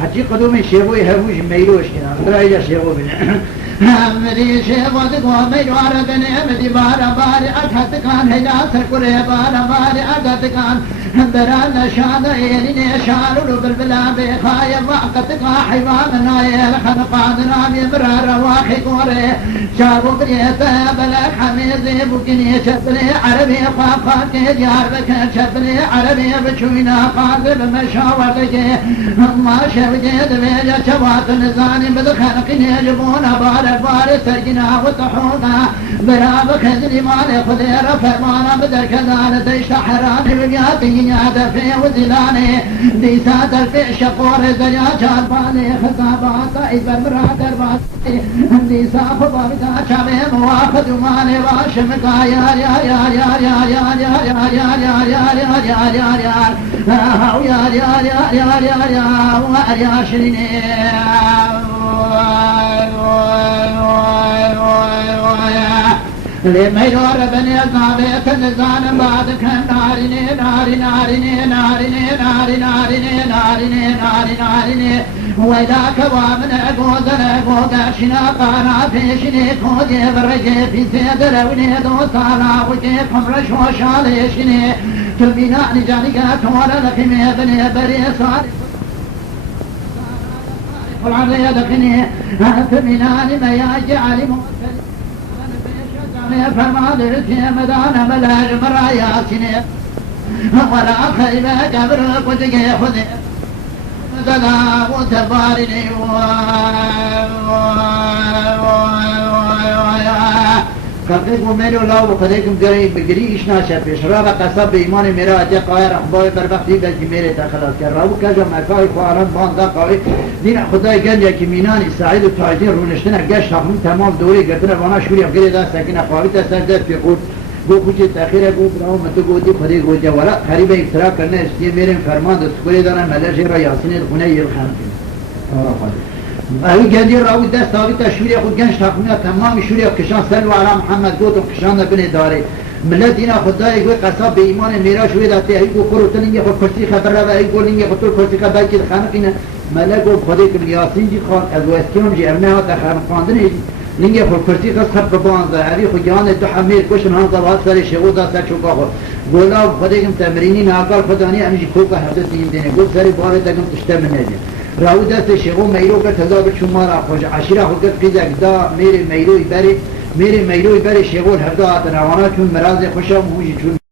حجی قدوم شیبوی هفوش میلوش کنم برای شیبو بینه مدی شیبو دگو میلو عربنه مدی بارا باری عدت کان هیدا سرکره بارا باری عدت کان برا نشاد ایرین شارو بالبلا بخای وقت کا حیوان نایل خنقان نامی برا رواخی کوره شابو بریتا بلا حمیزی بکنی شبنی عربی خواقات که جار بکن شبنی عربی بچوینا قاضب مشاورتك ما شوجد بيجا شوات نزاني بدخنق يجبون بار سرقنا وطحونا براب خذني مالي خذير فرمانا بدر كذان تشتحراني ببياتي ياد في وزلاني ديسات الفي شقور زجا شالباني خطابات إذا مراد الباسي ديسا خبارتا شبه مواخذ مالي واشمكا يا يا يا يا يا يا يا يا يا يا يا يا يا يا يا شريني لما يدور بني الضابط النزان بعدك ناريني ناري ناريني ناريني ناري ناريني ناريني ناري ناريني وذاك ومن أقود لأقود شنا قانا فيشني كودي برجي في سيدر ونيدو صالا وكيف حمرش وشاليشني تبينا نجانيك تورا لكمي بني بري صاري والعرض يدخني تبينا لما يجعل موسل فما درتي مدانا ملاج مراياتني ولا خيبة قبر قدك خذي مدنا وتبارني قبلكم ميلو الله وقديكم قريش ناشا في شرابة قصب بإيمان ميرا أتي قائر أحبابي بربختي بلكي ميري تخلص كرابو كجا مكاي خواران باندا قوي دين خدای گنج که مینانی سعید و تاجین رونشتن گشت تقریبا تمام دوره گرتن وانا شوری غیر دا ساکن قاوی تا سجده فی قول گو کچھ تاخیر گو براو مت گو دی خدای گو جوارا قریب افترا کرنے اس لیے میرے فرمان دستوری دانا ملج را یاسین خونه یل خان اوی گندی راوی دست آوی تا شوری خود گنج تقریبا تمام شوری کشان سلو علی محمد گو تو کشان بن داره ملت دینا خدای گوی قصاب به ایمان میرا شوی داته ای گو کرو تنینگی خود کرسی خبر را ای گو لینگی خود کرسی خبر کی خانقینه ملک و خدای که یاسین جی خان از واسکیم جی ارنه ها تا خانقاندن لینگی خود کرسی خود خب بانزه علی خود جان دو حمیر کشن ها زباد سر شغو دا سر چوکا خود گولا خدای که تمرینی ناکار خدانی امیجی کوکا حفظت این دینه گو سری باره تگم تشتم نجی راو دست شغو میرو که تضاب چومارا خوش عشیره خود قد قیزک دا میری میروی بری شغل هفته آتنوانا چون مراز خوشم موجی چون